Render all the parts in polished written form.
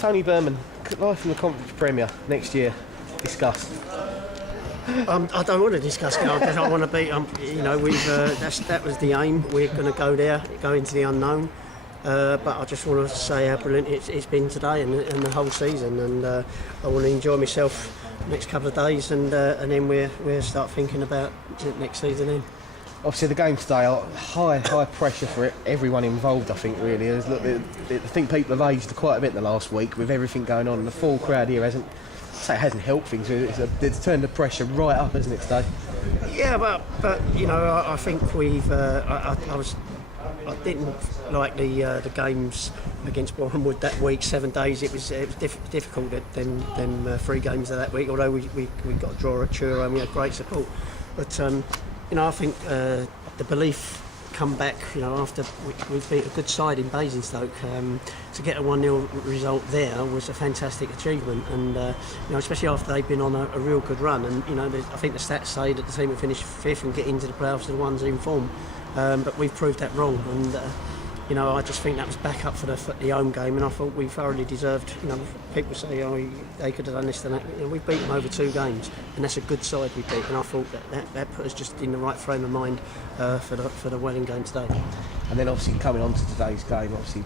Tony Burman, life in the Conference Premier next year, discussed. I don't want to discuss it. I don't want to be. That was the aim. We're going to go there, go into the unknown. But I just want to say how brilliant it's been today and the whole season. And I want to enjoy myself the next couple of days, and then we'll start thinking about the next season then. Obviously, the game today, high pressure for everyone involved. I think really, I think people have aged quite a bit in the last week with everything going on. The full crowd here hasn't helped things. It's turned the pressure right up, hasn't it, today? Yeah, but I think we've. I didn't like the games against Bournemouth that week. 7 days. It was difficult. Them 3 games of that week. Although we got a draw at Truro and we had great support, but. I think the belief come back. After we beat a good side in Basingstoke, to get a 1-0 result there was a fantastic achievement, and especially after they've been on a real good run. And I think the stats say that the team will finish 5th and get into the playoffs are the ones in form, but we've proved that wrong. And I just think that was back up for the home game, and I thought we thoroughly deserved. People say, they could have done this and that. We've beaten them over 2 games, and that's a good side we beat. And I thought that put us just in the right frame of mind for the Welling game today. And then obviously coming on to today's game, obviously,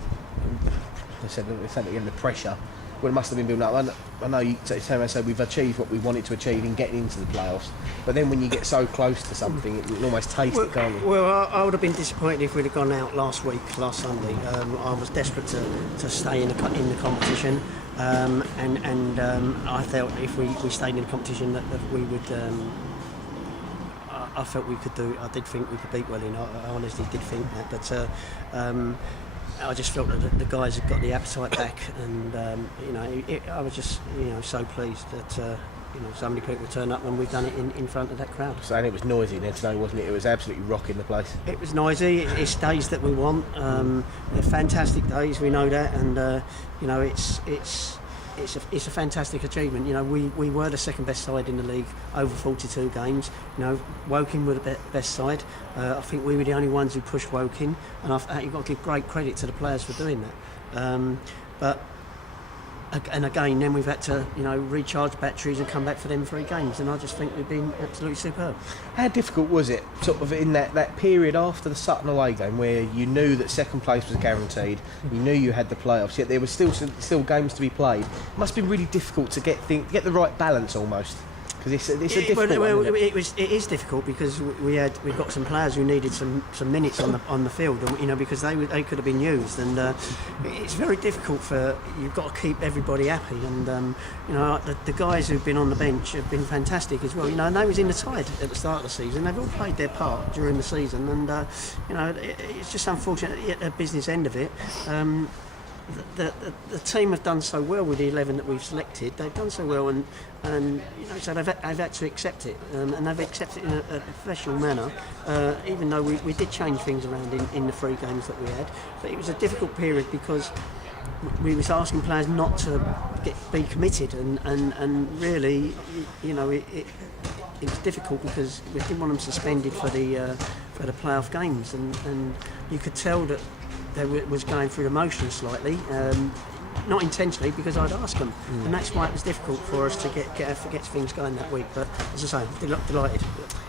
I said again the pressure. Well, it must have been building up. I know you said we've achieved what we wanted to achieve in getting into the playoffs, but then when you get so close to something, you can almost taste it, can't you? Well, I would have been disappointed if we'd have gone out last Sunday. I was desperate to stay in the competition, and I felt if we stayed in the competition that we would. I felt we could do. I did think we could beat Welling. I honestly did think that, but. I just felt that the guys had got the appetite back, and I was just so pleased that so many people turned up when we've done it in front of that crowd. So, and it was noisy there today, wasn't it? It was absolutely rocking the place. It was noisy. It's days that we want. They're fantastic days. We know that, and it's a fantastic achievement. We were the second best side in the league over 42 games. Woking were the best side. I think we were the only ones who pushed Woking, and you've got to give great credit to the players for doing that. And again, then we've had to recharge batteries and come back for them 3 games, and I just think we've been absolutely superb. How difficult was it, sort of in that period after the Sutton away game, where you knew that second place was guaranteed, you knew you had the playoffs, yet there were still games to be played? It must be really difficult to get the right balance almost. Because it's a difficult one. It is difficult because we've got some players who needed some minutes on the field, because they could have been used, and it's very difficult you've got to keep everybody happy, and the guys who've been on the bench have been fantastic as well. And they was in the side at the start of the season. They've all played their part during the season, and it's just unfortunate at the business end of it. The team have done so well with the 11 that we've selected. They've done so well, and so they've had to accept it, and they've accepted it in a professional manner. Even though we did change things around in the 3 games that we had, but it was a difficult period because we was asking players not to be committed, and really, it was difficult because we didn't want them suspended for the playoff games, and you could tell that. They was going through emotion slightly, not intentionally, because I'd ask them, and that's why it was difficult for us to get things going that week. But as I say, delighted.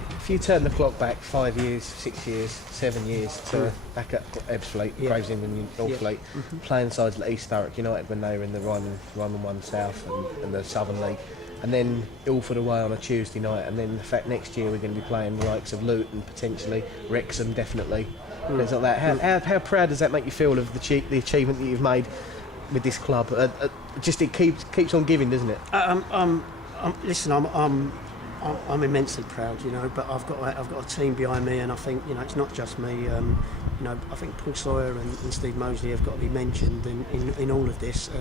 If you turn the clock back 5 years, 6 years, 7 years to back at Ebbsfleet, Gravesend and Northfleet, playing sides like East Thurrock United when they were in the Ryman 1 South and the Southern League, and then Ilford away on a Tuesday night, and then the fact next year we're going to be playing the likes of Luton potentially, Wrexham definitely. Things like that. How proud does that make you feel of the achievement that you've made with this club? Just it keeps on giving, doesn't it? Listen, I'm immensely proud, but I've got a team behind me, and I think it's not just me. I think Paul Sawyer and Steve Mosley have got to be mentioned in all of this.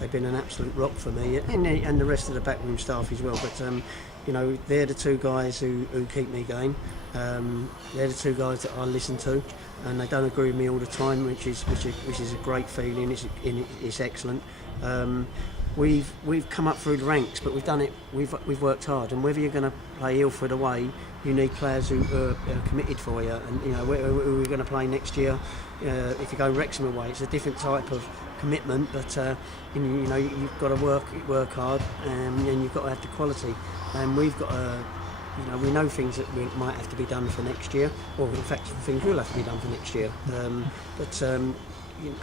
They've been an absolute rock for me, and the rest of the backroom staff as well. But they're the 2 guys who keep me going. They're the 2 guys that I listen to, and they don't agree with me all the time, which is a great feeling. It's excellent. we've come up through the ranks, but we've done it. We've worked hard, and whether you're going to play Ilford away, you need players who are committed for you. And you know, who we're going to play next year. If you go Wrexham away, it's a different type of commitment, but you know, you've got to work hard, and you've got to have the quality. And we've got to, you know, we know things that might have to be done for next year, or in fact things will have to be done for next year.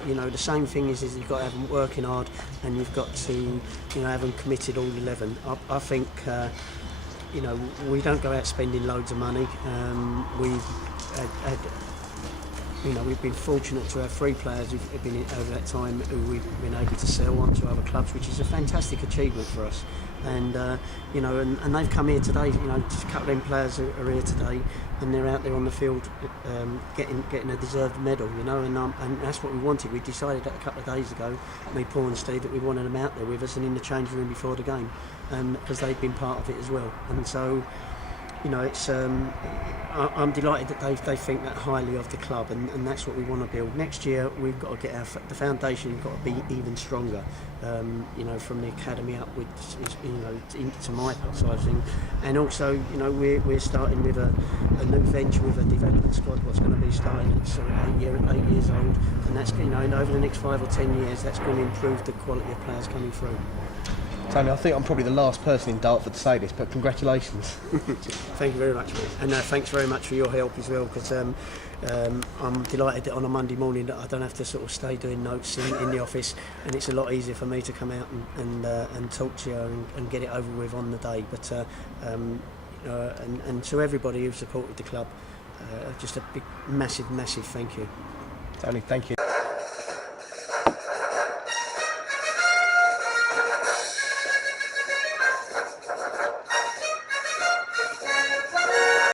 You know, the same thing is you've got to have them working hard, and you've got to, you know, have them committed all 11. I think, you know, we don't go out spending loads of money. We've had, you know, we've been fortunate to have 3 players who've been over that time who we've been able to sell on to other clubs, which is a fantastic achievement for us. And you know, and they've come here today. You know, just a couple of them players are here today, and they're out there on the field getting a deserved medal. You know, and that's what we wanted. We decided that a couple of days ago, me, Paul, and Steve, that we wanted them out there with us and in the change room before the game, because they've been part of it as well. And so, you know, it's I'm delighted that they think that highly of the club, and that's what we want to build. Next year we've got to get the foundation got to be even stronger. You know, from the academy upwards, you know, into my side of things, and also, you know, we're starting with a new venture with a development squad. What's going to be starting at sort of 8 years old, and that's, you know, and over the next 5 or 10 years, that's going to improve the quality of players coming through. Tony, I think I'm probably the last person in Dartford to say this, but congratulations. Thank you very much, mate. And thanks very much for your help as well, because I'm delighted that on a Monday morning that I don't have to sort of stay doing notes in the office, and it's a lot easier for me to come out and talk to you and get it over with on the day. But and to everybody who supported the club, just a big, massive thank you. Tony, thank you.